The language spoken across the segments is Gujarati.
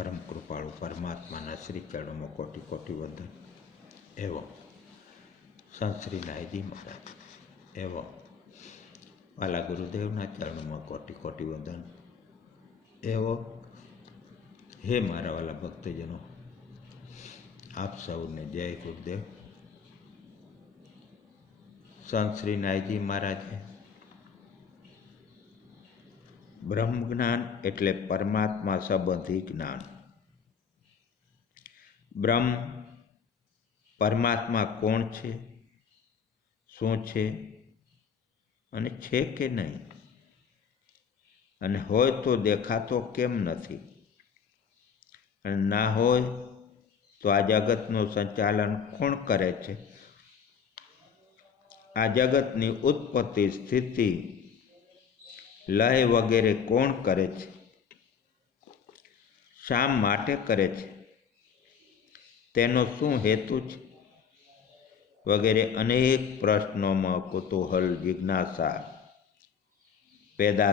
परम कृपाळु परमात्मा श्री चरणों में कोटि कोटि वंदन एवं संत श्री नायजी महाराज एवं वाला गुरुदेवना चरणों में कोटि कोटि वंदन एवं हे मारा वाला भक्तजनों आप सबने जय गुरुदेव। संत श्री नायजी महाराज ब्रह्म ज्ञान एटले परमात्मा संबंधी ज्ञान। ब्रह्म परमात्मा कोण छे, शुं छे अने छे के नहीं, अने होय तो देखातो केम नथी, अने ना होय तो आ जगतनुं संचालन कोण करे छे, आ जगतनी उत्पत्ति स्थिति लय वगैरह कोण करे छे, शा माटे करे छे, तेनो शुं हेतु छे वगैरह अनेक प्रश्नों में कुतूहल जिज्ञासा पैदा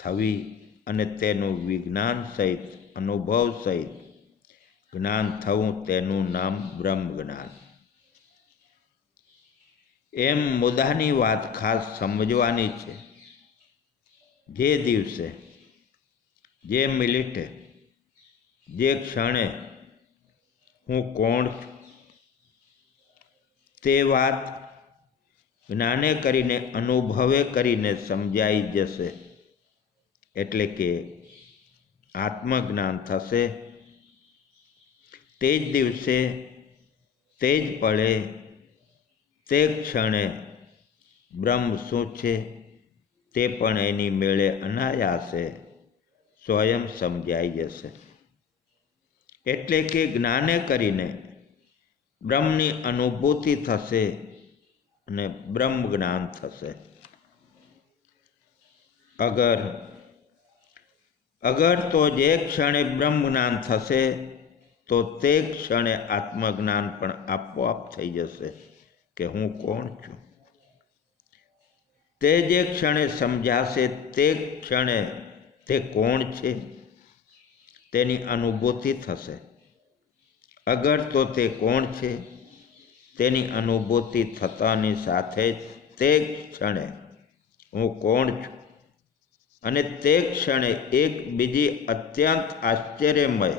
थवी अने तेनु विज्ञान सहित अनुभव सहित ज्ञान थवुं तेनु नाम ब्रह्म ज्ञान। एम मुद्दानी वात खास समजवानी छे। जे दिवसे जे मिनिटे जे क्षणे हूँ कोण छुं ते वात ज्ञाने करीने अनुभवे करीने समजाई जशे, एटले के आत्मज्ञान थशे। तेज दिवसे तेज पड़े ते क्षणे ब्रह्म शुं छे ते पण एनी मेळे अनायासे स्वयं समजाई जशे। एटले के ज्ञाने करीने ब्रह्मनी अनुभूति थशे अने ब्रह्म ज्ञान थशे। अगर तो जे क्षणे ब्रह्म ज्ञान थशे तो ते क्षणे आत्मज्ञान पण आपोआप थई जशे के हूँ कोण छुं। ते जे क्षणे समजाशे ते क्षणे ते कोण छे तेनी अनुभूति थशे। अगर तो ते कोण छे तेनी अनुभूति थतानी साथे ते क्षणे हूँ कोण छुं अने ते क्षणे एक बीजी अत्यंत आश्चर्यमय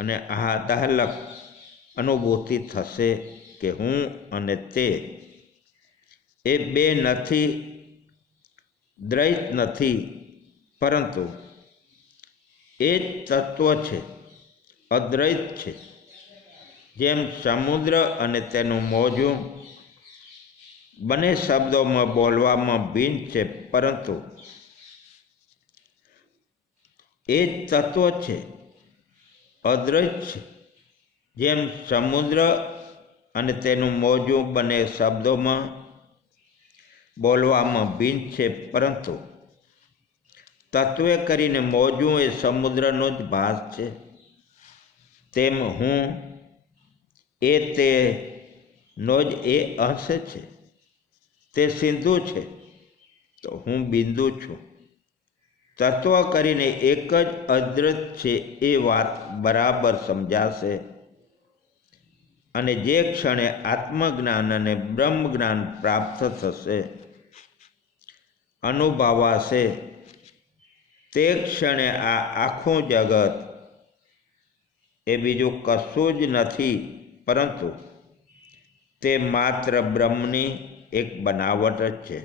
अने आह्लादक अनुभूति थशे के हूँ अने ते ए बे नथी, द्वैत नथी, परंतु एक तत्व छे, अद्वैत छे। जेम समुद्र अने तेनुं मोजुं बने शब्दों में बोलवा में भिन्न छे, परंतु एक तत्व छे, अद्वैत छे। जेम समुद्र अने तेनुं मोजुं बने शब्दों में बोलवा में भिन्न छे, परंतु तत्वे करीने मोजुं ए समुद्रनो ज भास छे। तेम हूँ ए ते नोज ए अंश छे। ते सिंधु छे तो हूँ बिंदु छूँ। तत्व करीने एक ज अद्वैत छे ए वात बराबर समजाशे अने जे क्षणे आत्मज्ञान अने ब्रह्म ज्ञान प्राप्त थशे, अनुभवाशे, ते क्षणे आ आखुं जगत ए बीजुं कशुं ज नथी, परंतु ते मात्र ब्रह्मनी एक बनावट ज छे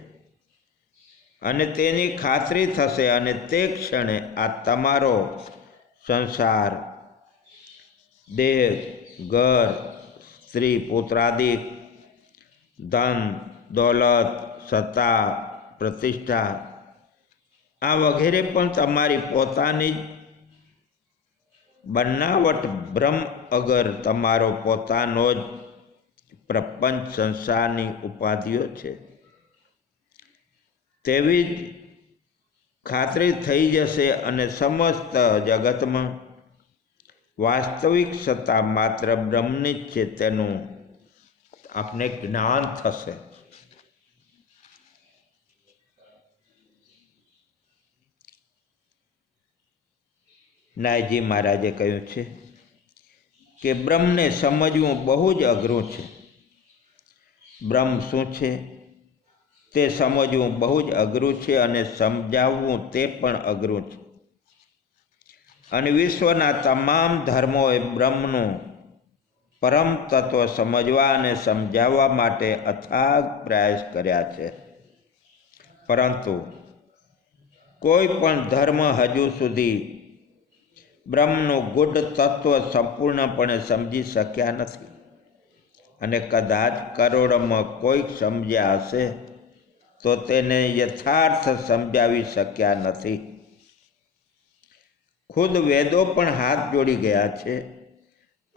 अने तेनी खातरी थशे अने ते क्षणे आ तमारो संसार, देह, घर, स्त्री पुत्रादि, धन दौलत, सत्ता, प्रतिष्ठा आ वगैरे पण तमारी पोतानी बनावट ब्रह्म अगर तमारो पोतानो ज प्रपंच संसारनी उपाधिओ छे तेवी ज खातरी थई जशे अने समस्त जगत में वास्तविक सत्ता मात्र ब्रह्मनी ज छे तेनुं आपने ज्ञान थशे। નાયજી મહારાજે કહ્યું છે કે બ્રહ્મને સમજવું બહુ જ અઘરું છે. બ્રહ્મ શું છે તે સમજવું બહુ જ અઘરું છે અને સમજાવવું તે પણ અઘરું છે. અને વિશ્વના તમામ ધર્મોએ બ્રહ્મનું પરમ તત્વ સમજવા અને સમજાવવા માટે અથાગ પ્રયાસ કર્યા છે, પરંતુ કોઈ પણ ધર્મ હજુ સુધી બ્રહ્મનું ગૂઢ તત્વ સંપૂર્ણપણે સમજી શક્યા નથી. અને કદાચ કરોડોમાં કોઈક સમજ્યા હશે તો તેને યથાર્થ સમજાવી શક્યા નથી. ખુદ વેદો પણ હાથ જોડી ગયા છે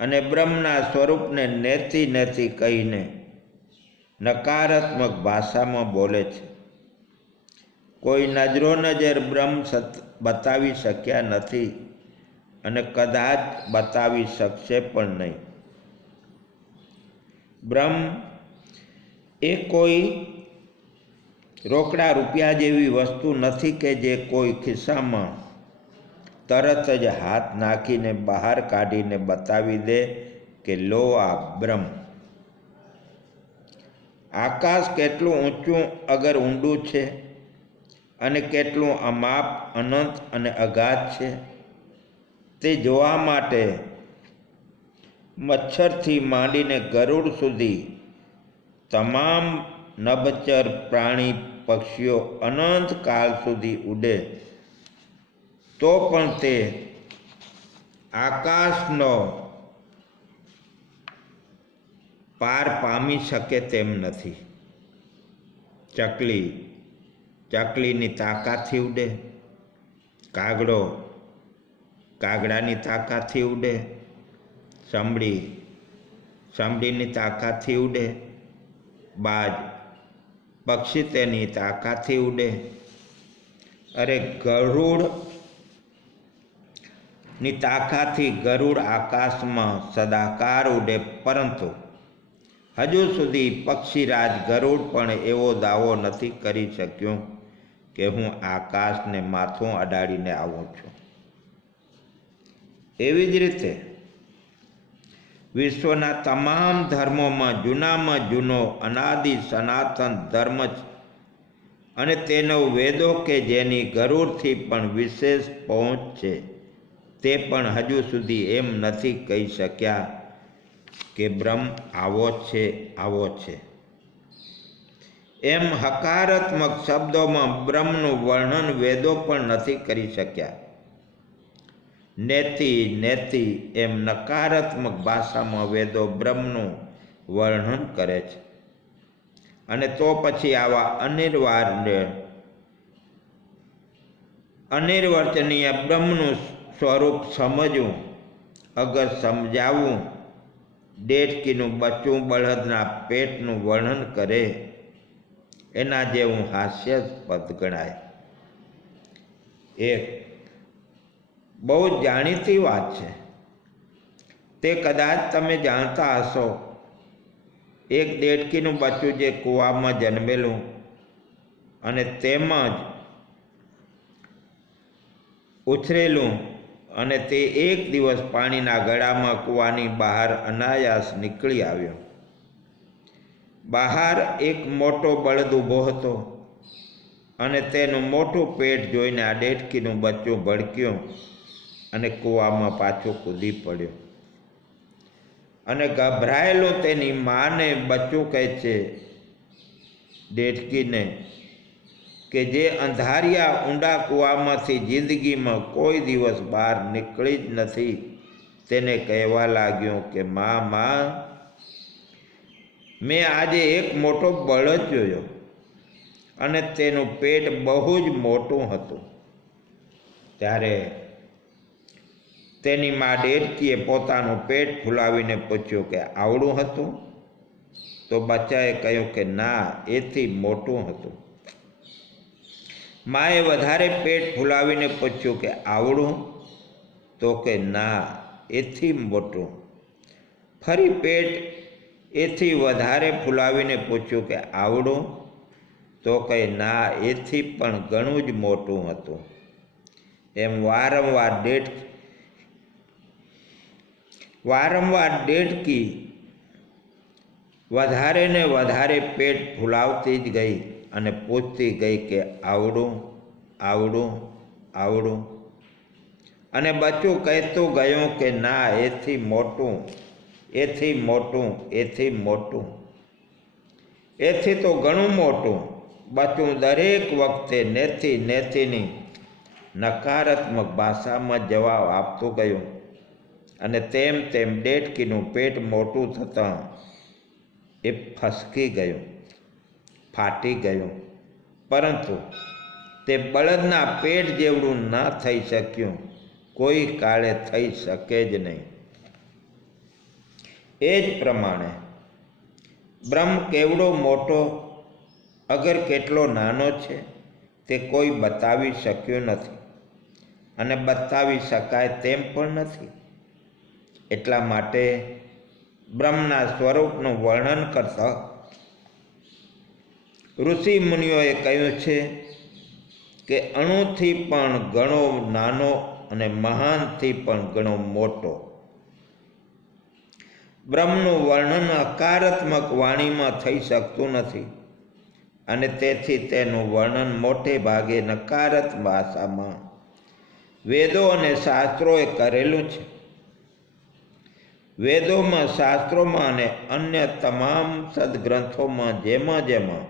અને બ્રહ્મના સ્વરૂપને નેતિ નેતિ કહીને નકારાત્મક ભાષામાં બોલે છે. કોઈ નજરો નજર બ્રહ્મ બતાવી શક્યા નથી અને કદાચ બતાવી શકશે પણ નહીં. બ્રહ્મ એ કોઈ રોકડા રૂપિયા જેવી વસ્તુ નથી કે જે કોઈ ખિસ્સામાં તરત જ હાથ નાખીને બહાર કાઢીને બતાવી દે કે લો આ બ્રહ્મ. આકાશ કેટલું ઊંચું અગર ઊંડું છે અને કેટલું અમાપ અનંત અને અગાધ છે તે જોવા માટે મચ્છરથી માંડીને ગરુડ સુધી તમામ નભચર પ્રાણી પક્ષીઓ અનંત કાળ સુધી ઉડે તો પણ તે આકાશનો પાર પામી શકે તેમ નથી. ચકલીની તાકાતથી ઉડે, કાગડાની તાકાતથી ઉડે, સમડીની તાકાતથી ઉડે, બાજ પક્ષી તેની તાકાતથી ઉડે. અરે ગરુડની તાકાતથી ગરુડ આકાશમાં સદાકાળ ઉડે, પરંતુ હજુ સુધી પક્ષીરાજ ગરુડ પણ એવો દાવો નથી કરી શક્યો કે હું આકાશને માથું અડાડીને આવું છું. એવી જ રીતે વિશ્વના તમામ ધર્મોમાં જૂનામાં જૂનો અનાદિ સનાતન ધર્મ છે અને તેનો વેદો કે જેની ગરુડથી પણ વિશેષ પહોંચ છે તે પણ હજુ સુધી એમ નથી કહી શક્યા કે બ્રહ્મ આવો છે. એમ હકારાત્મક શબ્દોમાં બ્રહ્મનું વર્ણન વેદો પણ નથી કરી શક્યા. નેતિ એમ નકારાત્મક ભાષામાં વેદો બ્રહ્મનું વર્ણન કરે છે. અને તો પછી આવા અનિર્વચનીય બ્રહ્મનું સ્વરૂપ સમજવું અગર સમજાવવું દેડકીનું બચ્ચું બળદના પેટનું વર્ણન કરે એના જેવું હાસ્યાસ્પદ ગણાય. એક બહુ જ જાણીતી વાત છે, તે કદાચ તમે જાણતા હશો. એક દેડકીનું બચ્ચું જે કૂવામાં જન્મેલું અને તેમાં જ ઉછરેલું અને તે એક દિવસ પાણીના ગળામાં કૂવાની બહાર અનાયાસ નીકળી આવ્યો. બહાર એક મોટો બળદ ઊભો હતો અને તેનું મોટું પેટ જોઈને આ દેડકીનું બચ્ચું ભડક્યું અને કૂવામાં પાછો કૂદી પડ્યો. અને ગભરાયેલું તેની માને બચ્ચું કહે છે દેડકીને કે જે અંધારિયા ઊંડા કૂવામાંથી જિંદગીમાં કોઈ દિવસ બહાર નીકળી જ નથી, તેને કહેવા લાગ્યો કે માં, મેં આજે એક મોટો બળદ જોયો અને તેનું પેટ બહુ જ મોટું હતું. ત્યારે તેની મા દેડકીએ પોતાનું પેટ ફૂલાવીને પૂછ્યું કે આવડું હતું? તો બચ્ચાએ કહ્યું કે ના, એથી મોટું હતું. માએ વધારે પેટ ફૂલાવીને પૂછ્યું કે આવડું? તો કે ના, એથી મોટું. ફરી પેટ એથી વધારે ફૂલાવીને પૂછ્યું કે આવડું? તો કહે ના, એથી પણ ઘણું જ મોટું હતું. એમ વારંવાર વારંવાર ડેડકી વધારે ને વધારે પેટ ફૂલાવતી જ ગઈ અને પૂછતી ગઈ કે આવડું આવડું આવડું, અને બચ્ચું કહેતું ગયું કે ના, એથી મોટું, એથી મોટું, એથી મોટું, એથી તો ઘણું મોટું. બચ્ચું દરેક વખતે નેથી નેથીની નકારાત્મક ભાષામાં જવાબ આપતું ગયું, અને તેમ તેમ ડેડકીનું પેટ મોટું થતાં એ ફસકી ગયું, ફાટી ગયું, પરંતુ તે બળદના પેટ જેવડું ન થઈ શક્યું, કોઈ કાળે થઈ શકે જ નહીં. એ જ પ્રમાણે બ્રહ્મ કેવડો મોટો અગર કેટલો નાનો છે તે કોઈ બતાવી શક્યું નથી, અને બતાવી શકાય તેમ પણ નથી. એટલા માટે બ્રહ્મના સ્વરૂપનું વર્ણન કરતા ઋષિ મુનિઓએ કહ્યું છે કે અણુથી પણ ઘણો નાનો અને મહાનથી પણ ઘણો મોટો. બ્રહ્મનું વર્ણન હકારાત્મક વાણીમાં થઈ શકતું નથી, અને તેથી તેનું વર્ણન મોટે ભાગે નકારાત્મક ભાષામાં વેદો અને શાસ્ત્રોએ કરેલું છે. વેદોમાં, શાસ્ત્રોમાં અને અન્ય તમામ સદગ્રંથોમાં જેમાં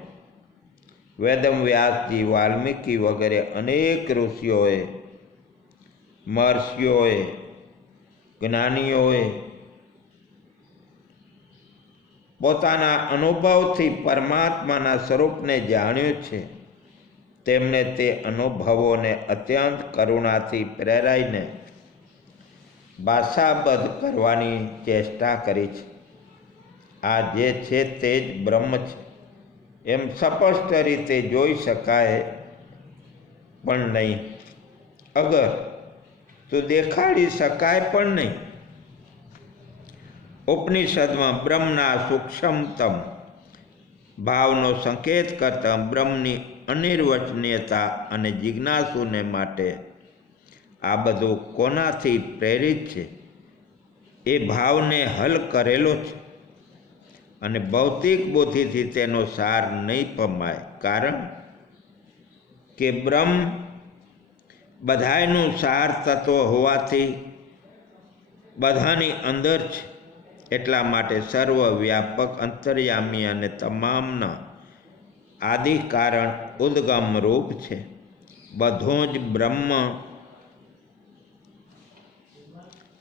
વેદવ્યાસજી, વાલ્મીકી વગેરે અનેક ઋષિઓએ, મહર્ષિઓએ, જ્ઞાનીઓએ પોતાના અનુભવથી પરમાત્માના સ્વરૂપને જાણ્યું છે. તેમણે તે અનુભવોને અત્યંત કરુણાથી પ્રેરાઈને ભાષાબદ્ધ કરવાની ચેષ્ટા કરી છે. આ જે છે તે જ બ્રહ્મ છે એમ સ્પષ્ટ રીતે જોઈ શકાય પણ નહીં, અગર તો દેખાડી શકાય પણ નહીં. ઉપનિષદમાં બ્રહ્મના સૂક્ષ્મતમ ભાવનો સંકેત કરતા બ્રહ્મની અનિર્વચનીયતા અને જિજ્ઞાસુને માટે આ બધું કોનાથી પ્રેરિત છે એ ભાવને હલ કરેલો છે, અને ભૌતિક બુદ્ધિથી તેનો સાર નહીં પમાય, કારણ કે બ્રહ્મ બધાયનું સાર તત્વ હોવાથી બધાની અંદર છે. એટલા માટે સર્વવ્યાપક, અંતર્યામી અને તમામના આદિ કારણ, ઉદ્ગમ રૂપ છે. બધું જ બ્રહ્મ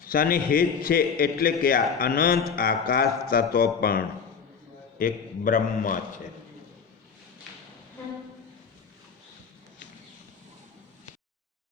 સન્નિહિત છે, એટલે કે આ અનંત આકાશ તત્વ પણ એક બ્રહ્મ છે.